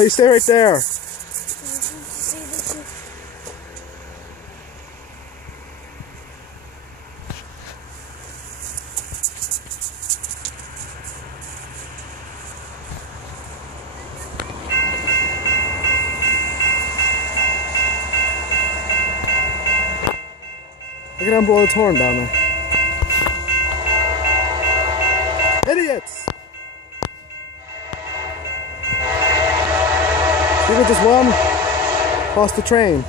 Oh, you stay right there. Look at them blowing the horn down there. Idiots! Look at this one across the train.